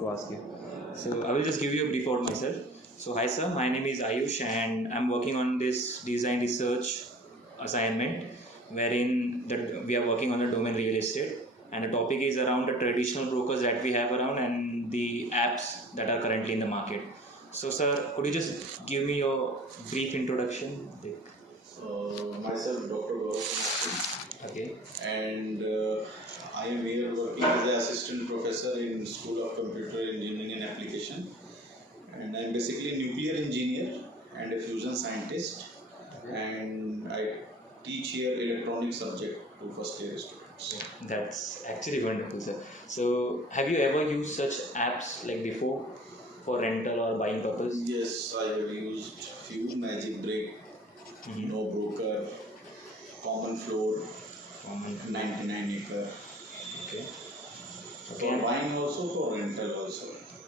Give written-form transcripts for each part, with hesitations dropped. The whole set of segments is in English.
to ask you. So I will just give you a brief about myself. So hi sir, my name is Ayush and I'm working on this design research assignment wherein we are working on the domain real estate, and the topic is around the traditional brokers that we have around and the apps that are currently in the market. So sir, could you just give me your brief introduction? Myself, Dr. Gaurav Sir, Okay. and I am here working as an assistant professor in School of Computer Engineering and Application. And I am basically a nuclear engineer and a fusion scientist. And I teach here electronics subject to first year students. That's actually wonderful, sir. So, have you ever used such apps like before for rental or buying purpose? Yes, I have used few Magic Break, No Broker, Common Floor, 99 Acre. Okay. For buying also, for rental also.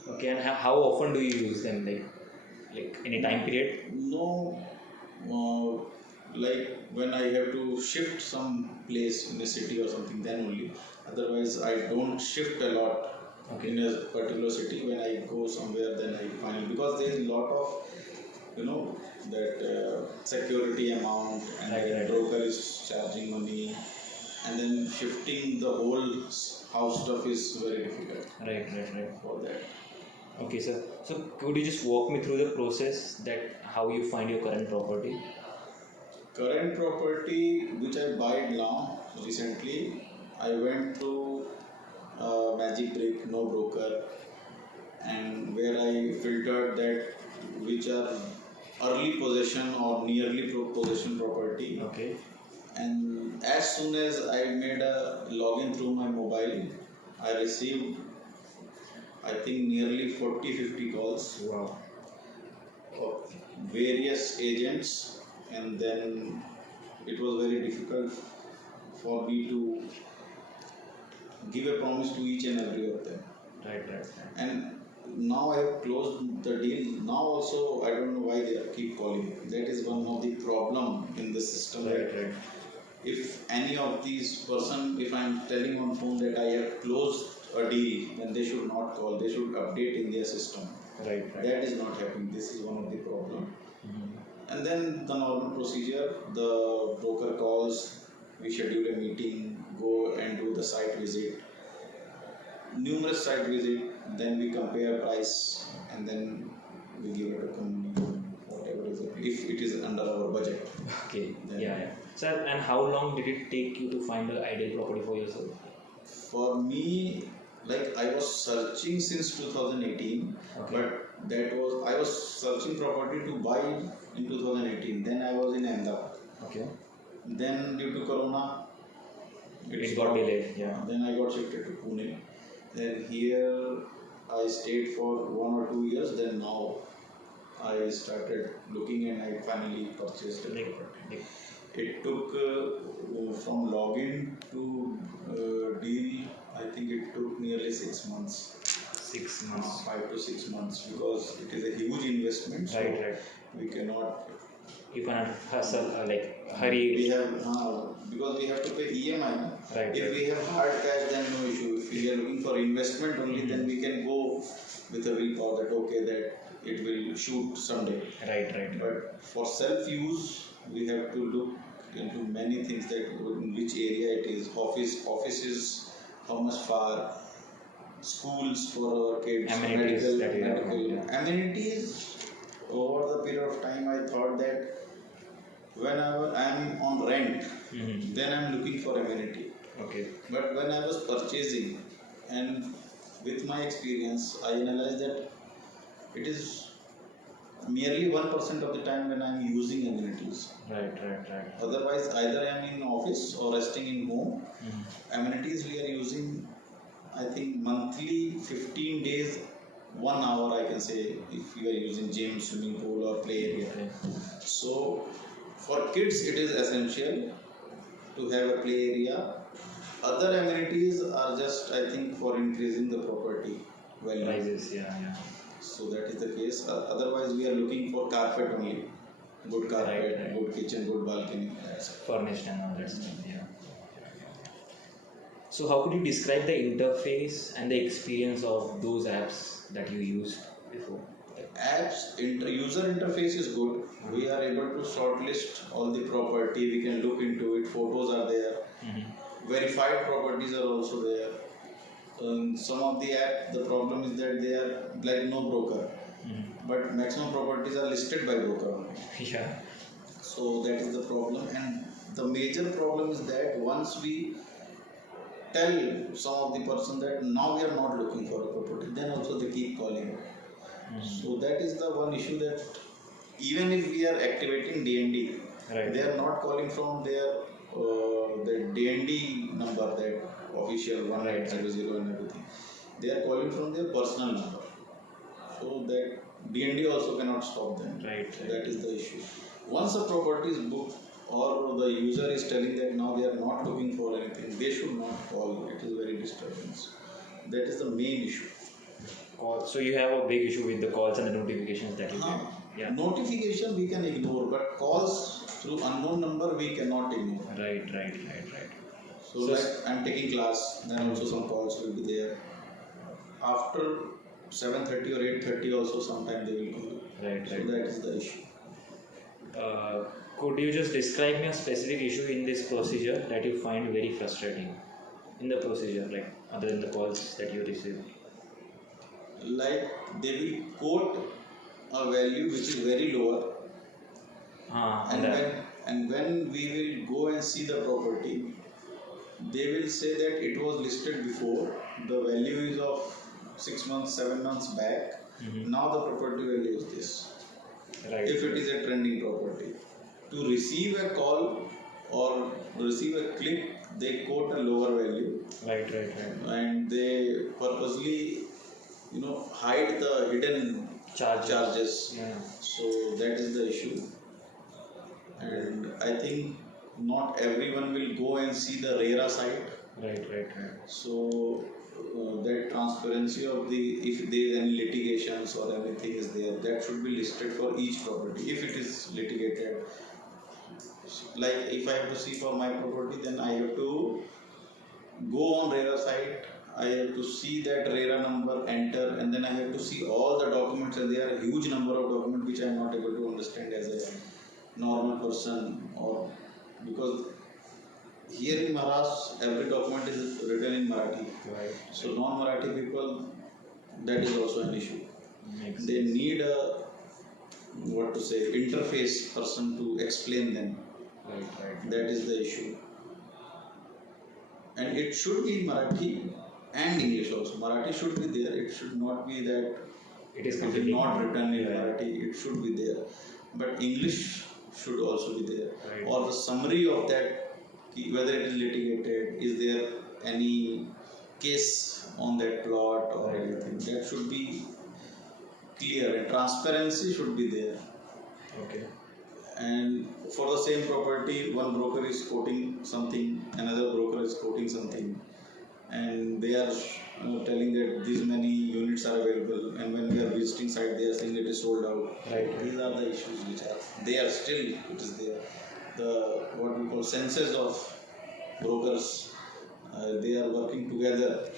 Okay, and how often do you use them? Like any time period? No, like when I have to shift some place in a city or something, then only. Otherwise, I don't shift a lot in a particular city. When I go somewhere, then I find, because there is a lot of, that security amount, and the broker is charging money, and then shifting the whole house stuff is very difficult. Right. For that. Okay, sir. So could you just walk me through the process that how you find your current property? Current property which I bought now recently, I went to Magic Break, No Broker, and where I filtered that which are early possession or nearly possession property. Okay. And as soon as I made a login through my mobile, I received, I think, nearly 40-50 calls. Wow. Of various agents, and then it was very difficult for me to give a promise to each and every of them. Right. And now I have closed the deal. Now also I don't know why they keep calling. That is one of the problem in the system. Right. If any of these person, if I am telling on phone that I have closed a deal, then they should not call. They should update in their system. Right. That is not happening. This is one of the problem. And then the normal procedure, the broker calls, we schedule a meeting, go and do the site visit, numerous site visit, then we compare price, and then we give it a company, whatever is it, if it is under our budget. Okay. Yeah. Sir, and how long did it take you to find the ideal property for yourself? For me, like I was searching since 2018, but I was searching property to buy in 2018. Then I was in Ahmedabad. Okay. Then due to Corona, it got delayed. Yeah. Then I got shifted to Pune. Then here I stayed for 1 or 2 years. Then now I started looking and I finally purchased a property. It took from login to deal, I think it took nearly 6 months. 6 months. 5 to 6 months, because it is a huge investment. So Right. we cannot. You cannot hustle hurry. We have because we have to pay EMI. Right. If we have hard cash, then no issue. If we are looking for investment only, then we can go with a willpower that it will shoot someday. Right. But for self-use, we have to look into many things, that in which area it is, offices, how much far, schools for our kids, Amenities amenities. Over the period of time, I thought that whenever I am on rent, then I am looking for amenity. Okay. But when I was purchasing, and with my experience, I analyzed that it is merely 1% of the time when I am using amenities. Right. Otherwise, either I am in office or resting in home. Amenities we are using, I think, monthly, 15 days, 1 hour, I can say, if you are using gym, swimming pool or play area. So for kids it is essential to have a play area. Other amenities are just, I think, for increasing the property value. Prices, yeah. So that is the case. Otherwise we are looking for carpet only. Good carpet, good kitchen, good balcony. Furnished and all that stuff, yeah. So how could you describe the interface and the experience of those apps that you used before? User interface is good. We are able to shortlist all the property. We can look into it. Photos are there. Verified properties are also there. Some of the app, the problem is that they are like no broker, but maximum properties are listed by broker only. Yeah. So that is the problem, and the major problem is that once we tell some of the person that now we are not looking for a property, then also they keep calling. So that is the one issue, that even if we are activating DND, Right. they are not calling from their the DND number, that official 1800 and everything. They are calling from their personal number. So that DND also cannot stop them. Right. So that is the issue. Once a property is booked or the user is telling that now they are not looking for anything, they should not call. It is very disturbance. That is the main issue. So you have a big issue with the calls and the notifications that you get. Yeah. Notification we can ignore, but calls through unknown number we cannot ignore. Right. So like I am taking class, then also some calls will be there. After 7:30 or 8:30 also sometime they will call. Right. So that is the issue. Could you just describe me a specific issue in this procedure that you find very frustrating in the procedure, like other than the calls that you receive? Like they will quote a value which is very lower, and when we will go and see the property, they will say that it was listed before, the value is of 6 months, 7 months back. Now the property value is this. Right. If it is a trending property, to receive a call or receive a click, they quote a lower value. Right. And they purposely, hide the hidden charges. Yeah. So that is the issue. And I think not everyone will go and see the RERA site. Right. So that transparency of if there is any litigations or anything is there, that should be listed for each property if it is litigated. Like if I have to see for my property, then I have to go on RERA site, I have to see that RERA number, enter, and then I have to see all the documents, and there are a huge number of documents which I am not able to understand as a normal person, or because here in Maharashtra every document is written in Marathi. Right. So non-Marathi people, that is also an issue. Makes They need a interface person to explain them. Right. That is the issue. And it should be Marathi and English also. Marathi should be there. It should not be that It is it is completely not written in Marathi. It should be there. But English should also be there. Right. Or the summary of that, whether it is litigated, is there any case on that plot or anything. That should be clear, and transparency should be there. Okay. And for the same property, one broker is quoting something, another broker is quoting something, and they are telling that these many units are available, and when we are visiting site, they are saying it is sold out. Right. These are the issues which are there still. It is there. The what we call census of brokers. They are working together,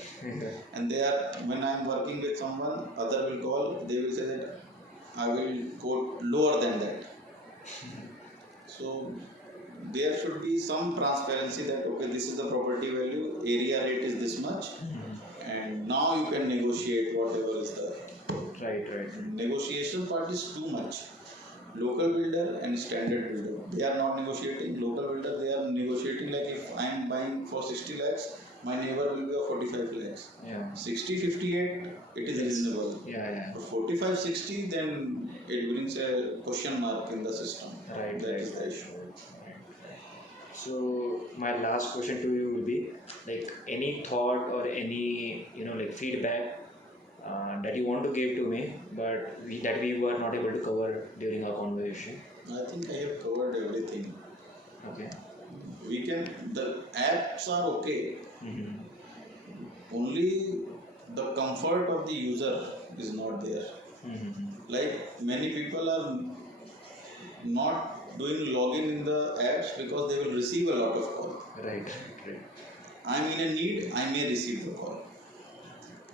and they are. When I am working with someone, other will call. They will say that I will quote lower than that. So there should be some transparency that okay, this is the property value, area rate is this much, and now you can negotiate whatever is the Right. negotiation part is too much. Local builder and standard builder, they are not negotiating. Local builder, they are negotiating like if I am buying for 60 lakhs, my neighbor will be of 45 lakhs. Yeah. 60, 58, it is reasonable. Yeah. But 45, 60, then it brings a question mark in the system. Right. That is the issue. So my last question to you will be like any thought or any like feedback that you want to give to me, but that we were not able to cover during our conversation. I think I have covered everything. Okay. The apps are okay. Only the comfort of the user is not there. Like many people are not doing login in the apps because they will receive a lot of calls. Right. I'm in a need, I may receive the call.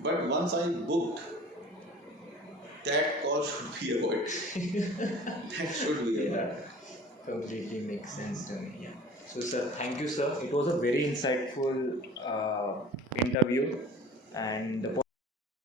But once I booked, that call should be avoided. That should be avoided. Completely makes sense to me. Yeah. So, sir, thank you, sir. It was a very insightful interview, and the